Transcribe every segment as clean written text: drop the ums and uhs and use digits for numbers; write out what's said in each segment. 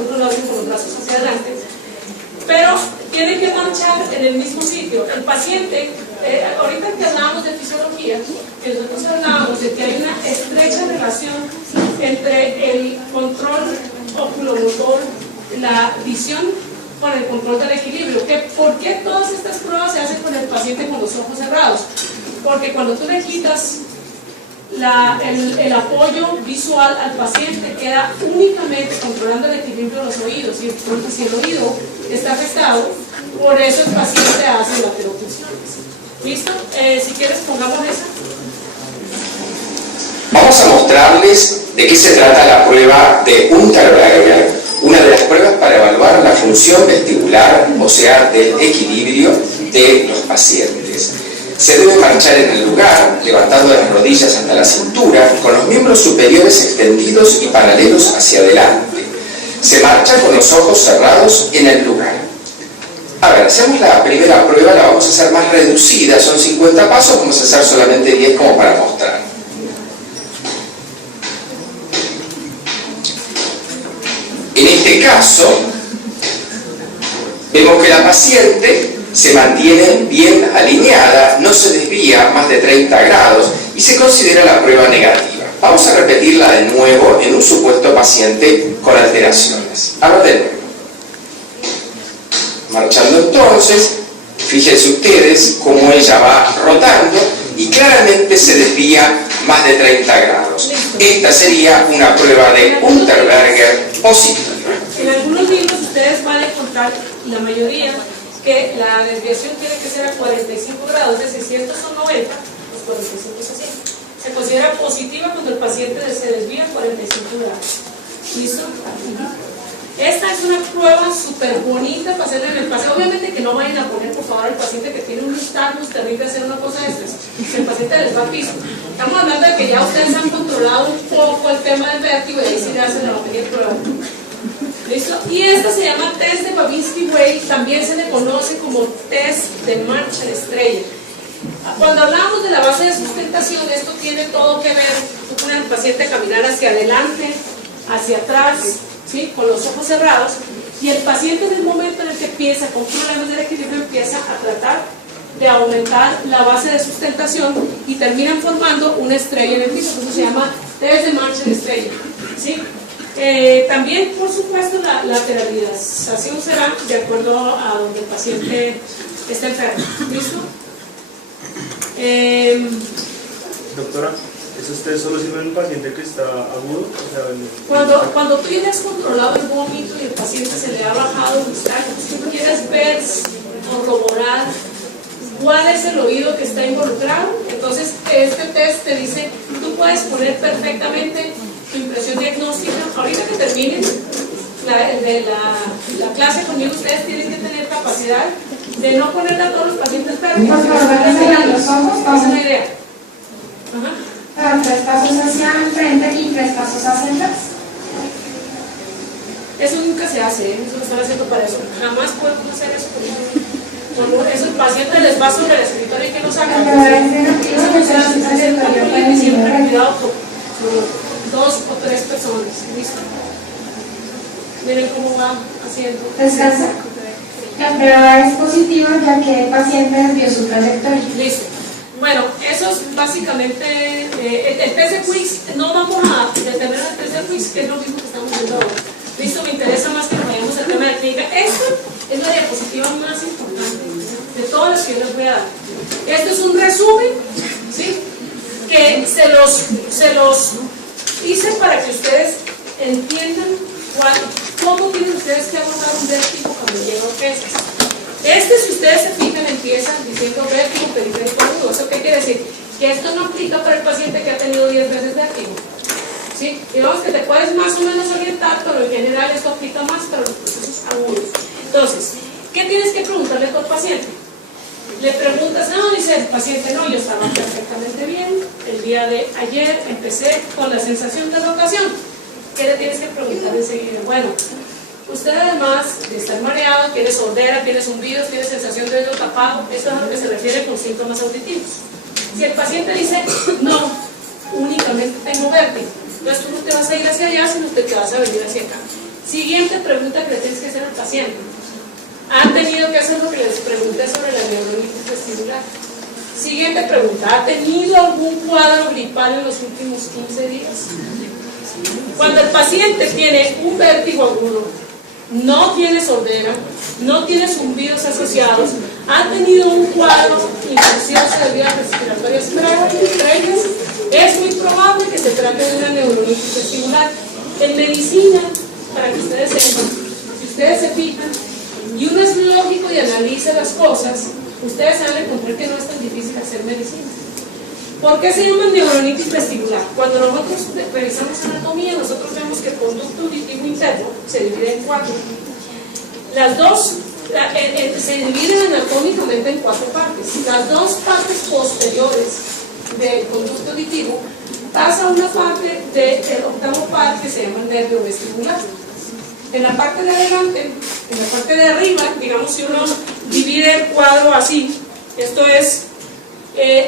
algunos lo hacen con los brazos hacia adelante, pero tienen que marchar en el mismo sitio. El paciente, ahorita que hablábamos de fisiología, que nosotros hablábamos de que hay una estrecha relación entre el control oculomotor, la visión, con el control del equilibrio. ¿Por qué todas estas pruebas se hacen con el paciente con los ojos cerrados? Porque cuando tú le quitas el apoyo visual al paciente, queda únicamente controlando el equilibrio de los oídos, y entonces si el oído está afectado, por eso el paciente hace lateroclusiones. ¿Listo? Si quieres pongamos esa. Vamos a mostrarles de qué se trata la prueba de Unterberger, una de las pruebas para evaluar la función vestibular, o sea, del equilibrio de los pacientes. Se debe marchar en el lugar, levantando las rodillas hasta la cintura, con los miembros superiores extendidos y paralelos hacia adelante. Se marcha con los ojos cerrados en el lugar. A ver, hacemos la primera prueba, la vamos a hacer más reducida, son 50 pasos, vamos a hacer solamente 10 como para mostrar. En este caso, vemos que la paciente se mantiene bien alineada, no se desvía más de 30 grados y se considera la prueba negativa. Vamos a repetirla de nuevo en un supuesto paciente con alteraciones. Ahora de nuevo. Marchando entonces, fíjense ustedes cómo ella va rotando y claramente se desvía más de 30 grados. Esta sería una prueba de Unterberger positiva. En algunos libros ustedes van a encontrar, la mayoría, que la desviación tiene que ser a 45 grados, es decir, si estos son 90, los 45 es así. Se considera positiva cuando el paciente se desvía a 45 grados. ¿Listo? Esta es una prueba súper bonita para hacerla en el paciente. Obviamente que no vayan a poner, por favor, al paciente que tiene un nistagmus terrible a hacer una cosa de estas. Si el paciente les va a piso. Estamos hablando de que ya ustedes han controlado un poco el tema del vértigo y ahí sí le hacen la batería de prueba. ¿Listo? Y esta se llama test de Babinski-Weill, también se le conoce como test de marcha de estrella. Cuando hablamos de la base de sustentación, esto tiene todo que ver, tú pones al paciente a caminar hacia adelante, hacia atrás, ¿sí? Con los ojos cerrados, y el paciente en el momento en el que empieza con problemas del equilibrio empieza a tratar de aumentar la base de sustentación y terminan formando una estrella en el piso. Eso se llama test de marcha de estrella, ¿sí? También, por supuesto, la lateralización será de acuerdo a donde el paciente está enfermo. ¿Listo? Doctora, ¿esos test solo sirven en un paciente que está agudo? O sea, cuando tú ya has controlado el vómito y el paciente se le ha bajado un estallo, si tú quieres ver, corroborar cuál es el oído que está involucrado, entonces este test te dice, tú puedes poner perfectamente tu impresión diagnóstica. Ahorita que terminen la clase conmigo, ustedes tienen que tener capacidad de no ponerle a todos los pacientes pérdidos. Por favor, los ojos, es una idea. Ajá. 3 pasos hacia enfrente y 3 pasos hacia atrás. Eso nunca se hace, eso lo están haciendo para eso. Jamás podemos hacer eso. Cuando eso el paciente les va sobre el escritorio y que lo sacan. Eso no se hace. Siempre cuidado con 2 o 3 personas. ¿Listo? Miren cómo va haciendo. Descansa. La prueba es positiva ya que el paciente desvió su trayectoria. Listo. Bueno, eso es básicamente el test de quiz. No vamos a detener el test de quiz, que es lo mismo que estamos viendo ahora. Listo, me interesa más que nos vayamos al tema de clínica. Esta es la diapositiva más importante de todas las que yo les voy a dar. Esto es un resumen, ¿sí? Que se los hice para que ustedes entiendan cómo tienen ustedes que abordar un vértigo cuando llega a orquestas. Si ustedes se fijan, empiezan diciendo vértigo periférico agudo. ¿Eso qué quiere decir? Que esto no aplica para el paciente que ha tenido 10 veces vértigo. ¿Sí? Digamos que te puedes más o menos orientar, pero en general esto aplica más para los procesos agudos. Entonces, ¿qué tienes que preguntarle a tu paciente? Le preguntas, no, dice el paciente, no, yo estaba perfectamente bien, el día de ayer empecé con la sensación de rotación. ¿Qué le tienes que preguntar enseguida? Bueno, usted además de estar mareado, tiene sordera, tiene zumbidos, tiene sensación de oído tapado, eso es a lo que se refiere con síntomas auditivos. Si el paciente dice, no, únicamente tengo vértigo, entonces tú no te vas a ir hacia allá, sino que te vas a venir hacia acá. Siguiente pregunta que le tienes que hacer al paciente. ¿Han tenido que hacer lo que les pregunté sobre la neuronitis vestibular? Siguiente pregunta. ¿Ha tenido algún cuadro gripal en los últimos 15 días? Cuando el paciente tiene un vértigo agudo, no tiene sordera, no tiene zumbidos asociados, ha tenido un cuadro infeccioso de vías respiratorias previas, es muy probable que se trate de una neuronitis vestibular. En medicina, para que ustedes sepan, si ustedes se fijan, y uno es lógico y analiza las cosas, ustedes van a encontrar que no es tan difícil hacer medicina. ¿Por qué se llama neuronitis vestibular? Cuando nosotros revisamos anatomía, nosotros vemos que el conducto auditivo interno se divide en 4. Las dos se dividen anatómicamente en 4 partes. Las 2 partes posteriores del conducto auditivo pasa una parte del octavo par que se llama el nervio vestibular. En la parte de adelante, en la parte de arriba, digamos, si uno divide el cuadro así, esto es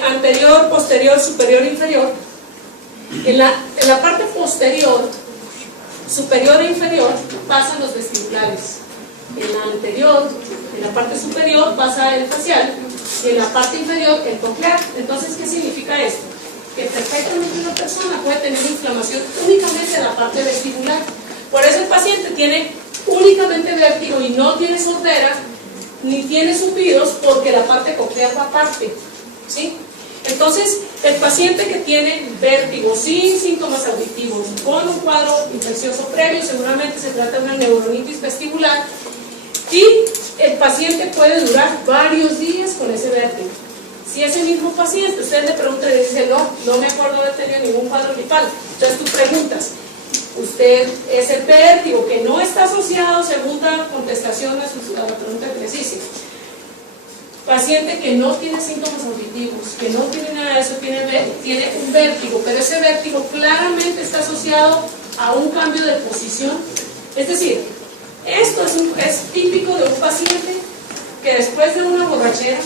anterior, posterior, superior, inferior. En la parte posterior, superior e inferior, pasan los vestibulares. En la anterior, en la parte superior, pasa el facial, y en la parte inferior, el coclear. Entonces, ¿qué significa esto? Que perfectamente una persona puede tener inflamación únicamente en la parte vestibular. Por eso el paciente tiene únicamente vértigo y no tiene sordera, ni tiene zumbidos, porque la parte coclear va aparte. ¿Sí? Entonces, el paciente que tiene vértigo sin síntomas auditivos, con un cuadro infeccioso previo, seguramente se trata de una neuronitis vestibular, y el paciente puede durar varios días con ese vértigo. Si ese mismo paciente, usted le pregunta y le dice, no me acuerdo de haber tenido ningún cuadro gripal, entonces tú preguntas, usted es el vértigo que no está asociado, segunda contestación a la pregunta que les hice. Paciente que no tiene síntomas auditivos, que no tiene nada de eso, tiene un vértigo, pero ese vértigo claramente está asociado a un cambio de posición. Es decir, esto es típico de un paciente que después de una borrachera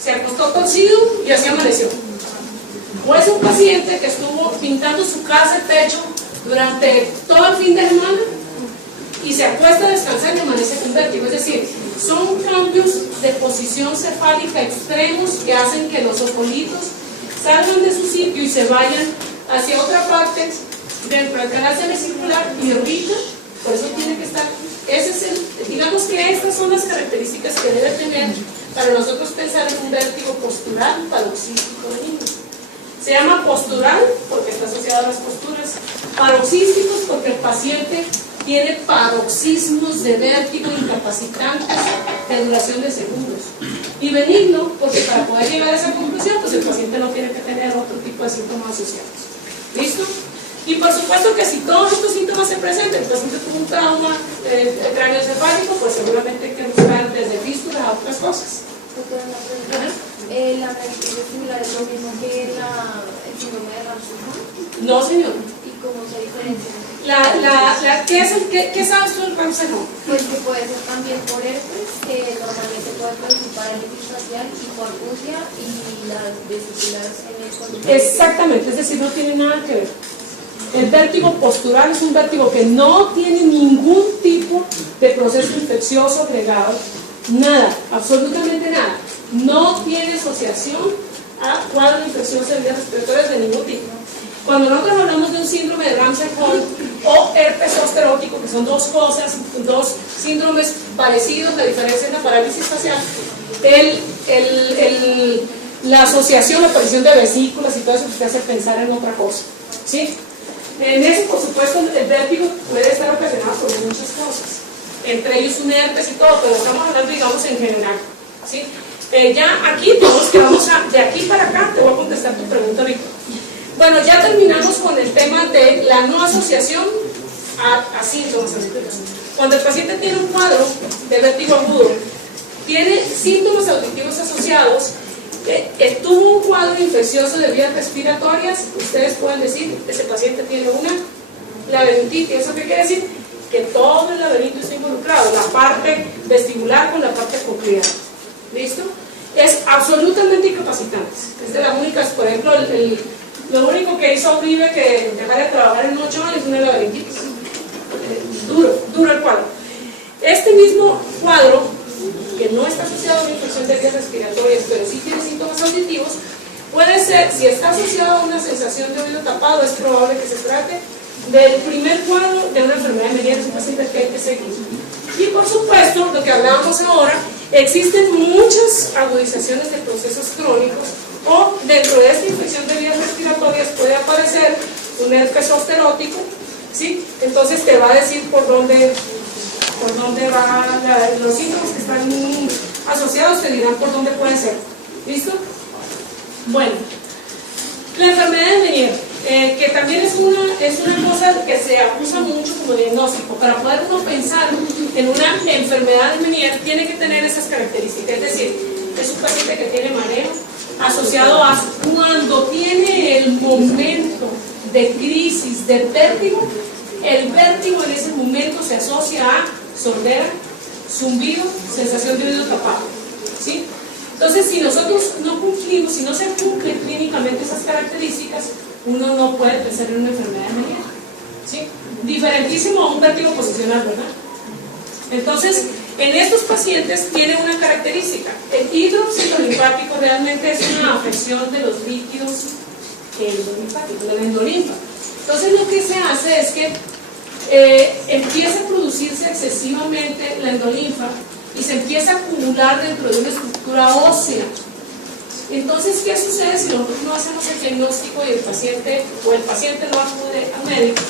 se acostó torcido y así amaneció. O es un paciente que estuvo pintando su casa, el techo, durante todo el fin de semana y se acuesta a descansar y amanece con vértigo. Es decir, son cambios de posición cefálica extremos que hacen que los ojolitos salgan de su sitio y se vayan hacia otra parte dentro del canal semicircular y irrita. Por eso tiene que estar, digamos que estas son las características que debe tener para nosotros pensar en un vértigo postural paroxístico benigno. Se llama postural porque está asociado a las posturas, paroxísticos porque el paciente tiene paroxismos de vértigo incapacitantes de duración de segundos, y benigno porque para poder llegar a esa conclusión, pues el paciente no tiene que tener otro tipo de síntomas asociados. ¿Listo? Y por supuesto que si todos estos síntomas se presentan, el paciente tuvo un trauma craneoencefálico, pues seguramente hay que buscar desde fístula a otras cosas. Doctora, una pregunta. ¿La neuronitis vestibular es lo mismo que el síndrome de Ramsay-Hunt? No, señor. ¿Y cómo se diferencia? ¿Qué sabes tú del Ramsay-Hunt? Pues que puede ser también por herpes, que normalmente puede producir parálisis facial, hipoacusia y las vesículas en el conducto. Exactamente, es decir, no tiene nada que ver. El vértigo postural es un vértigo que no tiene ningún tipo de proceso infeccioso agregado, nada, absolutamente nada. No tiene asociación a cuadros infecciosos de vías respiratorias de ningún tipo. Cuando nosotros hablamos de un síndrome de Ramsay-Hunt o herpes zóster óptico, que son dos cosas, dos síndromes parecidos, la diferencia es la parálisis facial, la asociación, la aparición de vesículas y todo eso te hace pensar en otra cosa, ¿sí? En eso, por supuesto, el vértigo puede estar ocasionado por muchas cosas, entre ellos un herpes y todo, pero estamos hablando, digamos, en general, ¿sí? Ya aquí, de aquí para acá, te voy a contestar tu pregunta ahorita. Bueno, ya terminamos con el tema de la no asociación a síntomas auditivos. Cuando el paciente tiene un cuadro de vértigo agudo, tiene síntomas auditivos asociados, tuvo un cuadro infeccioso de vías respiratorias, ustedes pueden decir, ese paciente tiene una laberintitis. ¿Eso qué quiere decir? Que todo el laberinto está involucrado, la parte vestibular con la parte coclear. ¿Listo? Es absolutamente incapacitante. Es de las únicas, por ejemplo, lo único que hizo Uribe que dejara de trabajar en 8 años es una laberintitis. Duro. duro el cuadro. Este mismo cuadro, que no está asociado a una infección de vías respiratorias, pero sí tiene síntomas auditivos, puede ser, si está asociado a una sensación de oído tapado, es probable que se trate del primer cuadro de una enfermedad de Meniere, es un paciente que hay que seguir. Y por supuesto, lo que hablábamos ahora, existen muchas agudizaciones de procesos crónicos, o dentro de esta infección de vías respiratorias puede aparecer un herpes zoosterótico, ¿sí? Entonces te va a decir por dónde va los síntomas que están asociados, te dirán por dónde puede ser. ¿Listo? Bueno, la enfermedad de Meniere, que también es una cosa que se acusa mucho como diagnóstico. Para poder uno pensar en una enfermedad de Meniere, tiene que tener esas características. Es decir, es un paciente que tiene mareo, asociado a cuando tiene el momento de crisis, de vértigo, el vértigo en ese momento se asocia a sordera, zumbido, sensación de oído tapado, ¿sí? Entonces, si nosotros no cumplimos, si no se cumplen clínicamente esas características, uno no puede pensar en una enfermedad de Meniere, ¿sí? Diferentísimo a un vértigo posicional, ¿verdad? Entonces, en estos pacientes tiene una característica. El hidro citolinfático realmente es una afección de los líquidos endolinfáticos, de la endolinfa. Entonces, lo que se hace es que empieza a producirse excesivamente la endolinfa y se empieza a acumular dentro de una estructura ósea. Entonces, ¿qué sucede si nosotros no hacemos el diagnóstico y el paciente no acude al médico?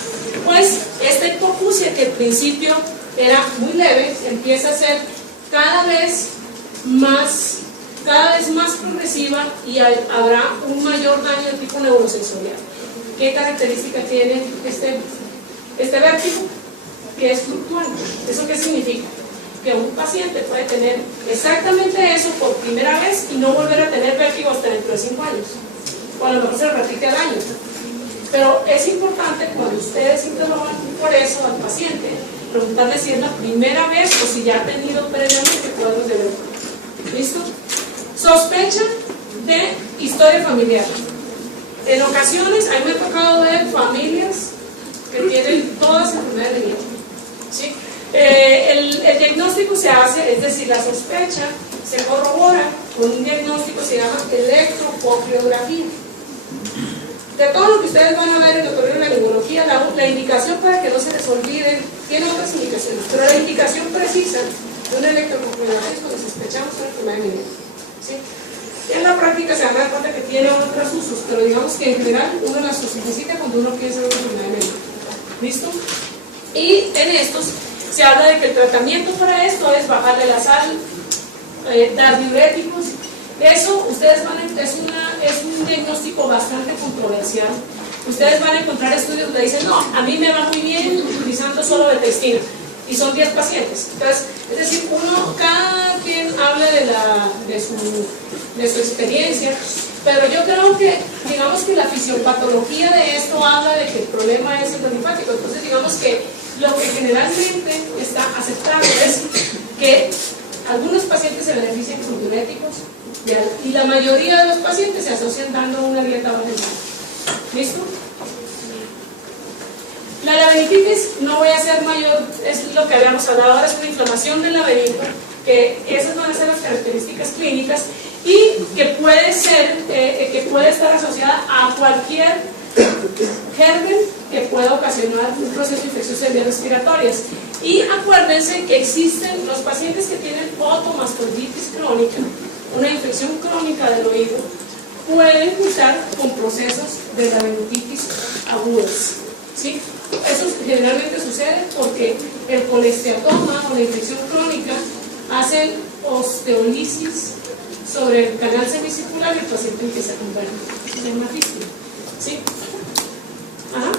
Pues esta hipoacusia, que al principio era muy leve, empieza a ser cada vez más progresiva y habrá un mayor daño de tipo neurosensorial. ¿Qué característica tiene este vértigo? Que es fluctuante. ¿Eso qué significa? Que un paciente puede tener exactamente eso por primera vez y no volver a tener vértigo hasta dentro de 5 años. O a lo mejor se repite al año. Pero es importante cuando ustedes interrogan por eso al paciente, preguntarle si es la primera vez o si ya ha tenido previamente cuadros de vértigo. ¿Listo? Sospecha de historia familiar. En ocasiones, a mí me ha tocado ver familias que tienen todas enfermedades de Meniere, ¿sí? El diagnóstico se hace, es decir, la sospecha se corrobora con un diagnóstico que se llama electrococriografía. De todo lo que ustedes van a ver en el otorrino de la neumología, la indicación para que no se les olvide, tiene otras indicaciones, pero la indicación precisa de una electrococriografía es cuando sospechamos una enfermedad de Meniere, ¿sí? En la práctica se van a dar cuenta que tiene otros usos, pero digamos que en general uno las necesita cuando uno piensa en una enfermedad de Meniere. ¿Listo? Y en estos se habla de que el tratamiento para esto es bajarle la sal, dar diuréticos. Eso ustedes van a, es un diagnóstico bastante controversial. Ustedes van a encontrar estudios donde dicen, no, a mí me va muy bien utilizando solo betestina, y son 10 pacientes. Entonces, es decir, cada quien habla de su experiencia, pero yo creo que, digamos que la fisiopatología de esto habla de que el problema es endolinfático. Entonces, digamos que lo que generalmente está aceptado es que algunos pacientes se benefician con diuréticos y la mayoría de los pacientes se asocian dando una dieta baja en sal. ¿Listo? La laberintitis no voy a hacer mayor, es lo que habíamos hablado ahora, es una inflamación del laberinto, que esas van a ser las características clínicas y que puede ser, que puede estar asociada a cualquier germen que pueda ocasionar un proceso infeccioso de vías respiratorias. Y acuérdense que existen los pacientes que tienen otomascarditis crónica, una infección crónica del oído, pueden cursar con procesos de laberintitis agudas, ¿sí? Eso generalmente sucede porque el colesteatoma o la infección crónica hacen osteolisis sobre el canal semicircular y el paciente empieza a convertir en una fístula, ¿sí? Ajá.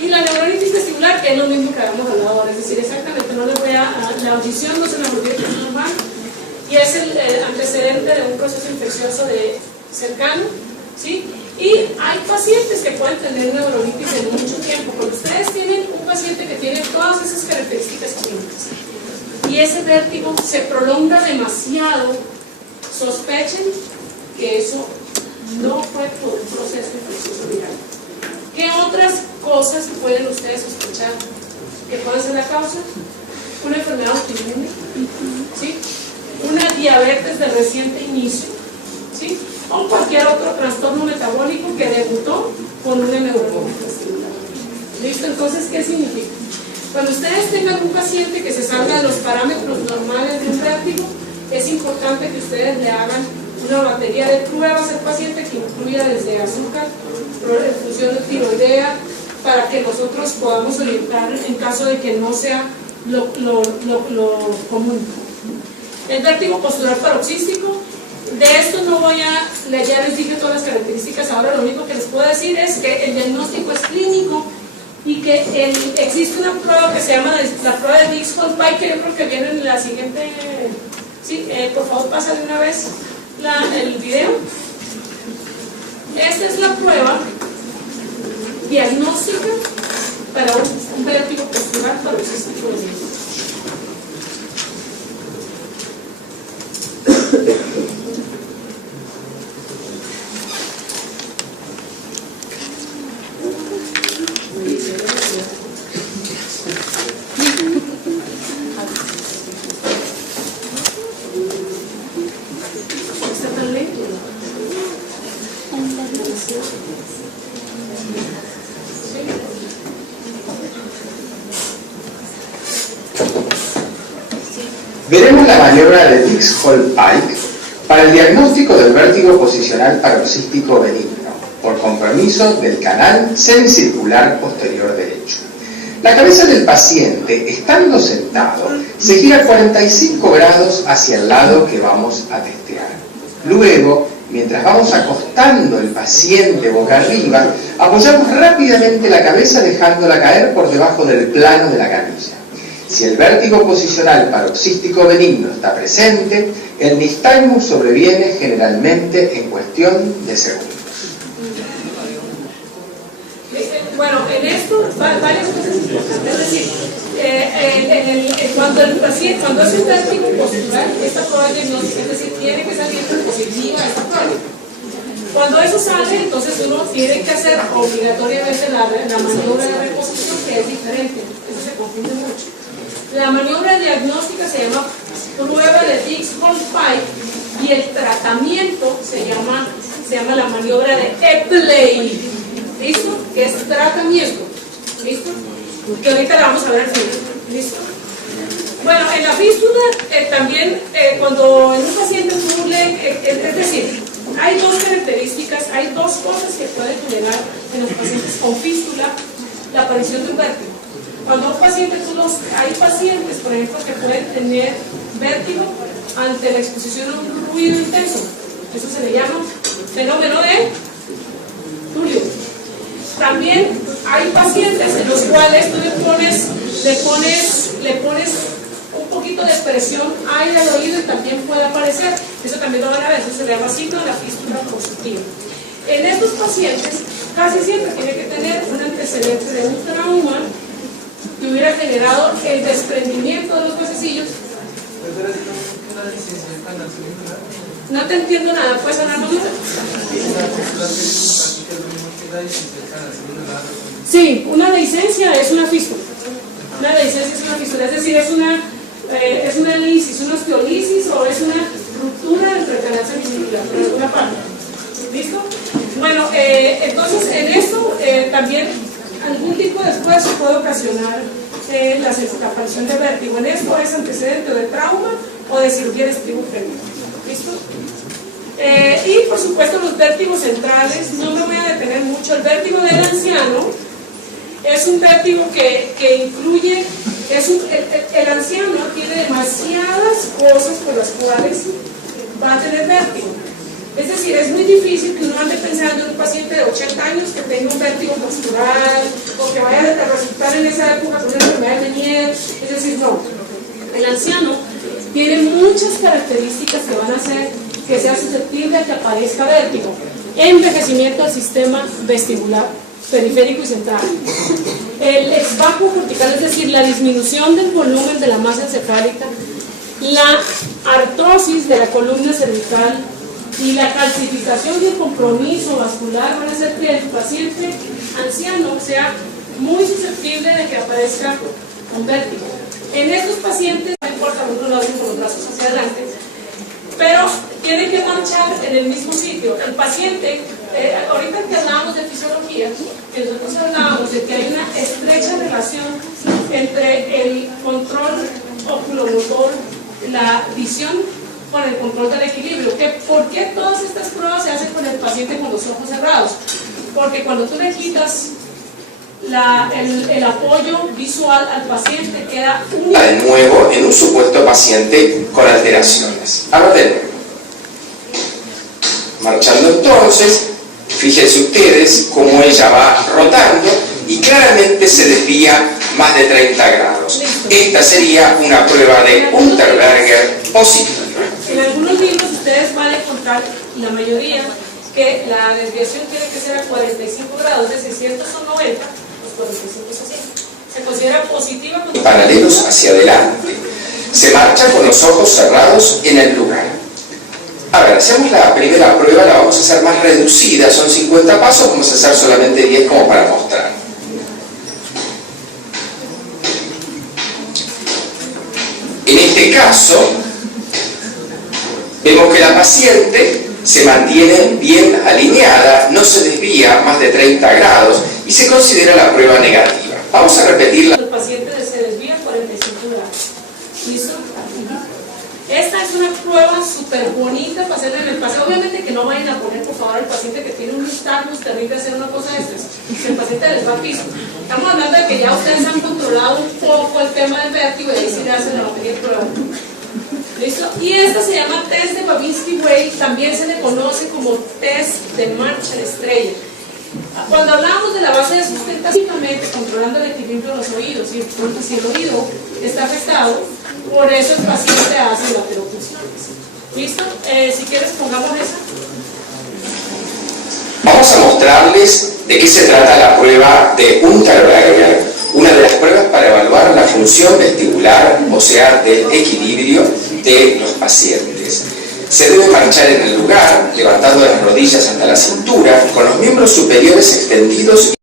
Y la neuronitis vestibular, que es lo mismo que habíamos hablado ahora, es decir, exactamente, no le voy a la audición no se me olvide que es normal, y es el antecedente de un proceso infeccioso cercano, ¿sí? Y hay pacientes que pueden tener neuronitis en mucho tiempo. Cuando ustedes tienen un paciente que tiene todas esas características clínicas y ese vértigo se prolonga demasiado, sospechen que eso no fue por un proceso infeccioso viral. ¿Qué otras cosas pueden ustedes sospechar que puede ser la causa, una enfermedad autoinmune, ¿sí? Una diabetes de reciente inicio, ¿sí? O cualquier otro trastorno metabólico que debutó con una neurocómica. ¿Listo? Entonces, ¿qué significa? Cuando ustedes tengan un paciente que se salga de los parámetros normales de un vértigo, es importante que ustedes le hagan una batería de pruebas al paciente que incluya desde azúcar, función tiroidea, para que nosotros podamos orientar en caso de que no sea lo común. El vértigo postural paroxístico, de esto no voy a, ya les dije todas las características, ahora lo único que les puedo decir es que el diagnóstico es clínico y que existe una prueba que se llama la prueba de Dix-Hall-Pike, que yo creo que viene en la siguiente, sí, por favor pásale una vez el video. Esta es la prueba diagnóstica para un vértigo postural paroxístico. Veremos la maniobra de Dix-Hall-Pike para el diagnóstico del vértigo posicional paroxístico benigno por compromiso del canal semicircular posterior derecho. La cabeza del paciente, estando sentado, se gira 45 grados hacia el lado que vamos a testear. Luego, mientras vamos acostando el paciente boca arriba, apoyamos rápidamente la cabeza dejándola caer por debajo del plano de la canilla. Si el vértigo posicional paroxístico benigno está presente, el nistagmus sobreviene generalmente en cuestión de segundos. Bueno, en esto varias cosas importantes. Es decir, cuando es un vértigo postural, esta prueba diagnóstica, es decir, tiene que salir positiva esta prueba. Cuando eso sale, entonces uno tiene que hacer obligatoriamente la maniobra de reposición, que es diferente. Eso se confunde mucho. La maniobra diagnóstica se llama prueba de Dix-Hall-Pike y el tratamiento se llama la maniobra de Epley. ¿Listo? Que es tratamiento. ¿Listo? Que ahorita la vamos a ver al final. ¿Listo? Bueno, en la fístula también cuando en un paciente es decir, hay dos características, hay dos cosas que pueden generar en los pacientes con fístula la aparición de un vértigo. Cuando un paciente, hay pacientes, por ejemplo, que pueden tener vértigo ante la exposición a un ruido intenso. Eso se le llama fenómeno de Tulio. También hay pacientes en los cuales tú le pones un poquito de presión aire al oído y también puede aparecer. Eso también lo van a ver, eso se le llama signo de la fístula positiva. En estos pacientes casi siempre tiene que tener un antecedente de un trauma que hubiera generado el desprendimiento de los huesecillos. No te entiendo nada, ¿puedes hablar más? Sí, una dehiscencia es una fístula. Una dehiscencia es una fístula, es decir, es una lisis, una osteolisis o es una ruptura entre el canal semicircular, por alguna parte. ¿Listo? Bueno, entonces en esto también algún tipo de esfuerzo puede ocasionar la aparición de vértigo. En esto es antecedente de trauma o de cirugía de estribo fémur. ¿Listo? Y por supuesto los vértigos centrales, no me voy a detener mucho. El vértigo del anciano es un vértigo que incluye, el anciano tiene demasiadas cosas por las cuales va a tener vértigo. Es decir, es muy difícil que uno ande pensando en un paciente de 80 años que tenga un vértigo postural o que vaya a resultar en esa época con una enfermedad de Meniere. Es decir, no. El anciano tiene muchas características que van a hacer que sea susceptible a que aparezca vértigo. Envejecimiento del sistema vestibular, periférico y central. El ex-vacuo cortical, es decir, la disminución del volumen de la masa encefálica, la artrosis de la columna cervical y la calcificación y el compromiso vascular van a hacer que el paciente anciano sea muy susceptible de que aparezca con vértigo. En estos pacientes, no importa, algunos lo hacen con los brazos hacia adelante, pero tienen que marchar en el mismo sitio. El paciente, ahorita que hablábamos de fisiología, que nosotros hablábamos de que hay una estrecha relación entre el control oculomotor, la visión, con el control del equilibrio. ¿Por qué todas estas pruebas se hacen con el paciente con los ojos cerrados? Porque cuando tú le quitas el apoyo visual al paciente queda único. De nuevo en un supuesto paciente con alteraciones. Ahora de nuevo. Marchando entonces, fíjense ustedes cómo ella va rotando y claramente se desvía más de 30 grados. Esta sería una prueba de Unterberger positiva. En algunos libros ustedes van a encontrar, la mayoría, que la desviación tiene que ser a 45 grados, es decir, si estos son 90, los 45 es así. Se considera positiva. Paralelos hacia adelante. Se marcha con los ojos cerrados en el lugar. A ver, hacemos la primera prueba, la vamos a hacer más reducida, son 50 pasos, vamos a hacer solamente 10 como para mostrar. En este caso, vemos que la paciente se mantiene bien alineada, no se desvía más de 30 grados y se considera la prueba negativa. Vamos a repetirla. El paciente se desvía 45 grados. ¿Listo? Esta es una prueba súper bonita para hacerla en el paciente. Obviamente que no vayan a poner, por favor, al paciente que tiene un nistagmus terrible hacer una cosa de estas. Si el paciente les va a piso. Estamos hablando de que ya ustedes han controlado un poco el tema del vértigo y ahí sí le hacen la batería de prueba. ¿Listo? Y esta se llama test de Babinski-Weill, también se le conoce como test de Marshall estrella. Cuando hablamos de la base de sustentación, controlando el equilibrio de los oídos, y si el oído está afectado, por eso el paciente hace lateroclusiones. ¿Listo? Si quieres pongamos esa. Vamos a mostrarles de qué se trata la prueba de Unterberger, una de las pruebas para evaluar la función vestibular, o sea, del equilibrio de los pacientes. Se debe marchar en el lugar, levantando las rodillas hasta la cintura, con los miembros superiores extendidos